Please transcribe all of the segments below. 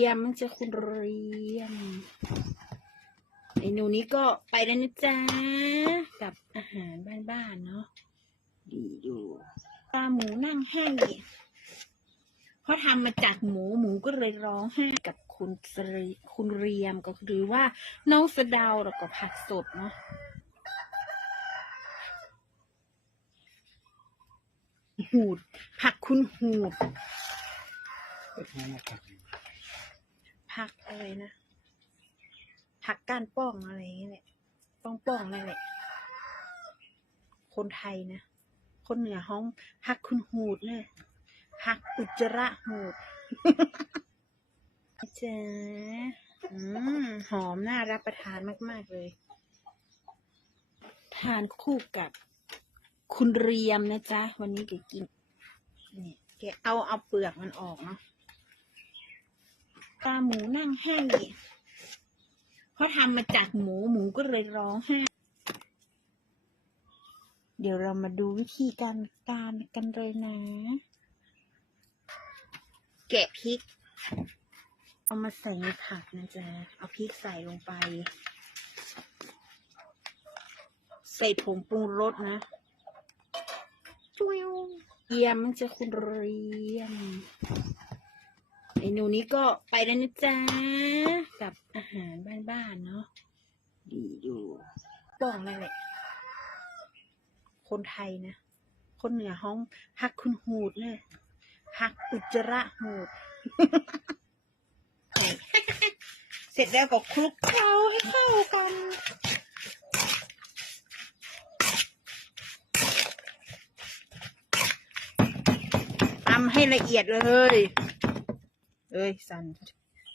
เรียมมันจะคุณเรียมเมนูนี้ก็ไปแล้วนะจ๊ะ กับอาหารบ้านๆเนาะดีอยู่ปลาหมูนั่งให้เพราะทำมาจากหมูหมูก็เลยร้องไห้กับคุณสรีคุณเรียมก็คือว่าน้องสะดาวแล้วก็ผักสดเนาะหูด ผักคุณหูด ผักอะไรนะผักก้านป้องอะไรอย่างเงี้ยแหละป้องป้องนั่นแหละ คนไทยนะ คนเหนือห้องผักคุณหูดเนี่ยผักอุจจาระหูดเจ๊หอมน่ารับประทานมาก ๆ เลย ทานคู่กับคุณเรียมนะจ๊ะ วันนี้แกกินเนี่ยแกเอาเอาเปลือกมันออกเนาะ ปลาหมูนั่งให้เพราะทำมาจากหมูหมูก็เลยร้องไห้เดี๋ยวเรามาดูวิธีการการกันเลยนะ แกะพริก เอามาใส่ในผักนะจ๊ะ เอาพริกใส่ลงไป ใส่ผงปรุงรสนะจุ๊วเยี่ยมมันจะคุณเรียม เมนูนี้ก็ไปแล้วนะจ๊ะ กับอาหารบ้านๆเนาะดีอยู่ป้องนั่นแหละ คนไทยนะ คนเหนือห้องพักคุณหูดเนี่ยพักอุจจาระหูด เสร็จแล้วก็คลุกเคล้าให้เข้ากันตำให้ละเอียดเลย เอ้ยสัน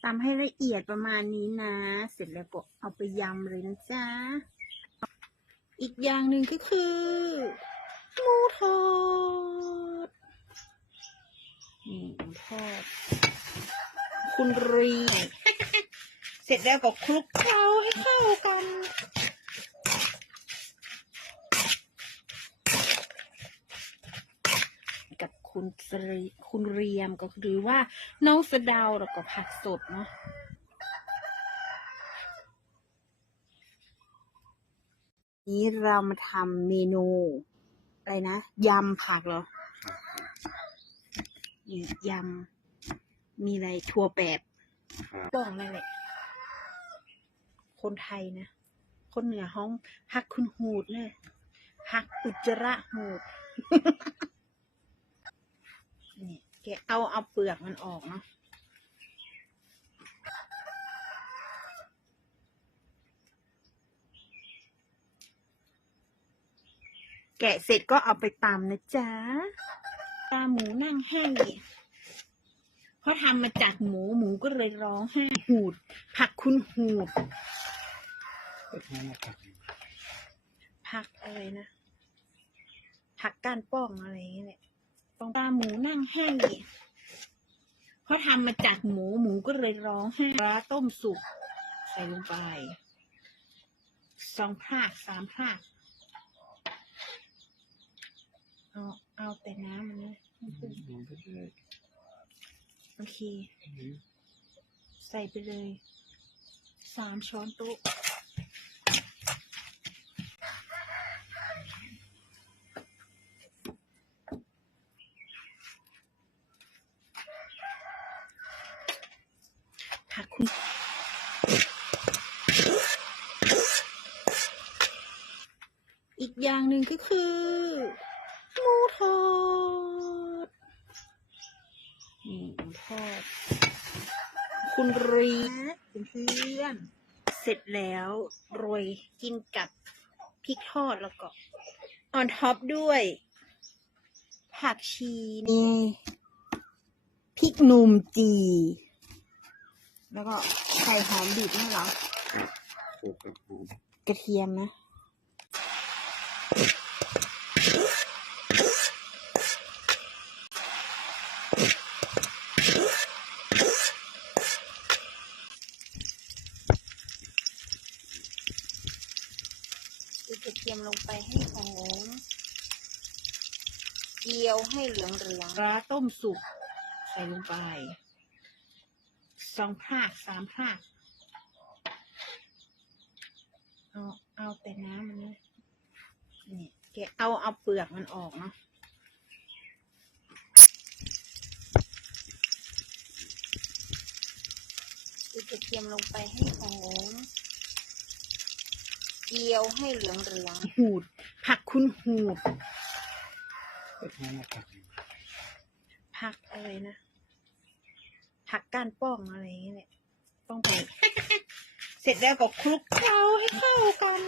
ตำให้ละเอียดประมาณนี้นะ เสร็จแล้วก็เอาไปยำเลยนะจ๊ะ อีกอย่างหนึ่งก็คือหมูทอดนี่หมูทอด คุณรี เสร็จแล้วก็คลุกเคล้าให้เข้ากัน กับ คุณสรีคุณเรียมก็คือว่าน้องสะเดาวแล้วก็ผักสดเนาะนี้เรามาทำเมนู อะไรนะ ยำผักเหรอนี่ยำ มีอะไรถั่วแปบป้องนั่นแหละคนไทยนะ คนเหนือห้องพักคุณหูดเนี่ยพักอุจจาระหูดเนี่ย แกเอาเอาเปลือกมันออกเนาะแกะเสร็จก็เอาไปตำนะจ๊ะปลาหมูนั่งให้เพราะทำมาจากหมูหมูก็เลยร้องไห้หูด ผักคุณหูด ผักอะไรนะผักก้านป้องอะไรอย่างเงี้ยแหละ ป้องปลาหมูนั่งแห้งเพราะทำมาจากหมูหมูก็เลยร้องไห้ปลาต้มสุกใส่ลงไปสองพรากสามพรากเอาเอาแต่น้ำมันนะโอเค ใส่ไปเลยสามช้อนโต๊ะ ผักคุณ อีกอย่างหนึ่งก็คือหมูทอดนี่หมูทอด คุณรีเป็นเพื่อนๆเสร็จแล้วโรยกินกับพริกทอดแล้วก็ออนท็อปด้วย ผักชีนี่พริกหนุ่มจี แล้วก็ไข่หอมดิบนี่เหรอกระเทียมนะ ตีกระเทียมล งไปให้หอมเจียวให้เหลืองๆปลาต้มสุกใส่ลงไป สองภาคสามภาคเอา เอาแต่น้ำมันนะนี่แกะเอาเอาเปลือกมันออกเนาะตีกระเทียมลงไปให้หอมเจียวให้เหลืองเหลืองๆหูด ผักคุณหูดก็แค่มาตัดผักอะไรนะ ผักก้านป้องอะไรอย่างเงี้ยแหละต้องไป เสร็จแล้วก็คลุกเคล้าให้เข้ากัน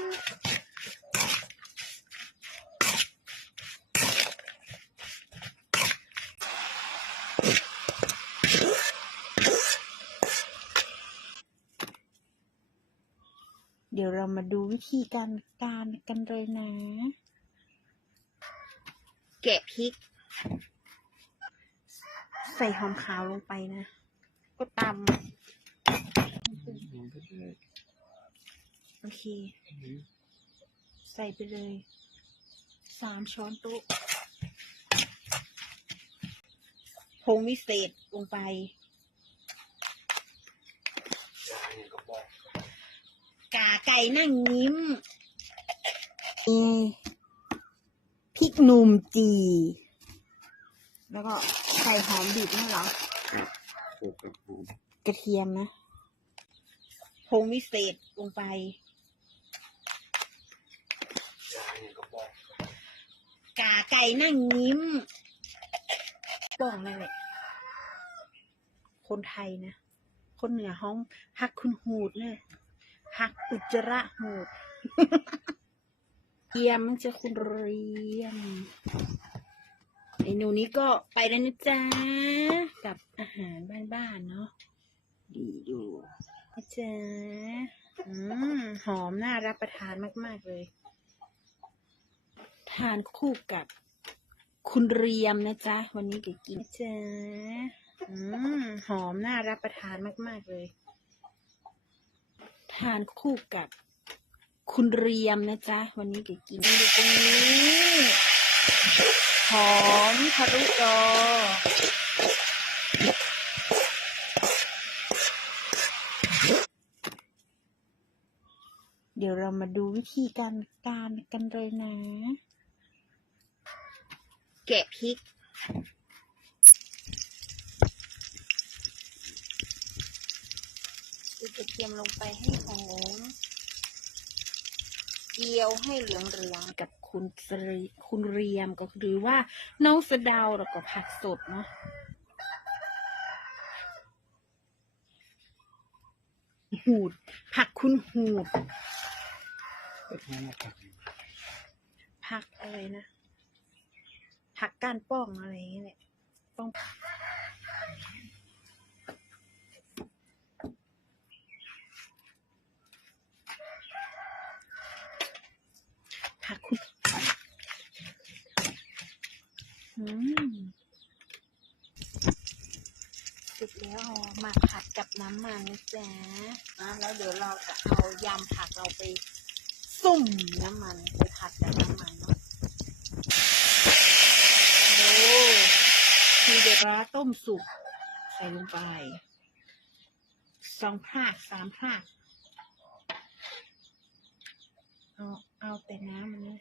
เดี๋ยวเรามาดูวิธีการการกันเลยนะ แกะพริก ใส่หอมขาวลงไปนะ ก็ตมันก็ได้ำโอเค ใส่ไปเลยสามช้อนโต๊ะผงวิเศษลงไป ยาเนี่ยก็บอก กา ไก่นั่งยิ้มมีพริกหนุ่มจี แล้วก็ใส่หอมบีบนี่เหรอโขกกับหอมกระเทียมนะผงวิเศษลงไปยาเนี่ยก็บอกกาไก่นั่งยิ้มบ้องนั่นแหละคนไทยนะ คนเหนือห้องฮักคุณหูดเนี่ย ฮักอุจจาระหูดเยี่ยมมันจะคุณเรียมเมนูนี้ก็ไปแล้วนะจ๊ะ กับอาหารบ้านๆเนาะดีดูนะจ๊ะอืมหอมน่ารับประทานมากๆเลย ทานคู่กับคุณเรียมนะจ๊ะ วันนี้เก๋กินนะจ๊ะอืมหอมน่ารับประทานมากๆเลย ทานคู่กับคุณเรียมนะจ๊ะ วันนี้เก๋กินอยู่ตรงนี้หอมทะลุจอเดี๋ยวเรามาดูวิธีการการกันเลยนะ แกะพริก ตีกระเทียมลงไปให้หอมเจียวให้เหลืองเหลืองๆกับคุณคุณเรียมก็หรือว่าน้องสะเดาวแล้วก็ผักสดเนาะหูด ผักคุณหูด ผักอะไรนะ ผักก้านป้องอะไรอย่างเงี้ยแหละต้องผักคุณอืมเสร็จแล้วเอามาผัดกับน้ำมันนะจ๊ะอะแล้วเดี๋ยวเราจะเอายำผักเราไปซุ่มน้ำมันไปผัดกับน้ำมันเนาะดูทีเด็ดปลาต้มสุกใส่ลงไปสองภาคสามภาคเอาเอาแต่น้ำมันนะ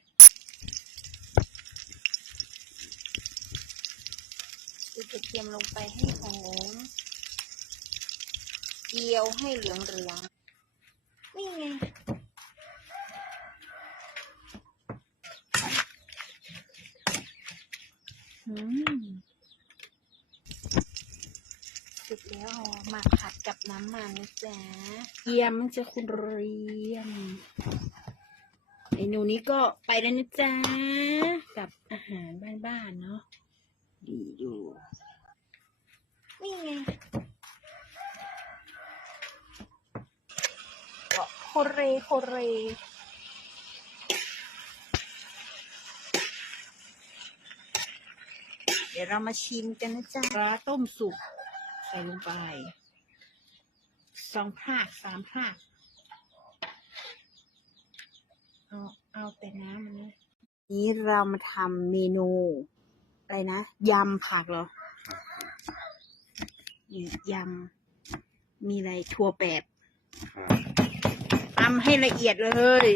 ตีกระเทียมลงไปให้หอม จียวให้เหลืองเหลืองนี่ไงอืมสร็จแล้วเอามาผัดกับน้ำมันนะจ๊ะเยี่ยมมันจะคุณเรียมเมนูนี้ก็ไปแล้วนะจ๊ะ กับอาหารบ้านๆเนาะดีดูไงก็โค เรโคเรเดี๋ยวเรามาชิมกันนะจ๊ะปลาต้มสุกใส่ลงไปสองภาคสามภาคเอาเอาแต่น้ำมันนะนี้เรามาทำเมนู อะไรนะ ยำผักเหรอนี่ยำมีอะไรถั่วแปบครับตำให้ละเอียดเลย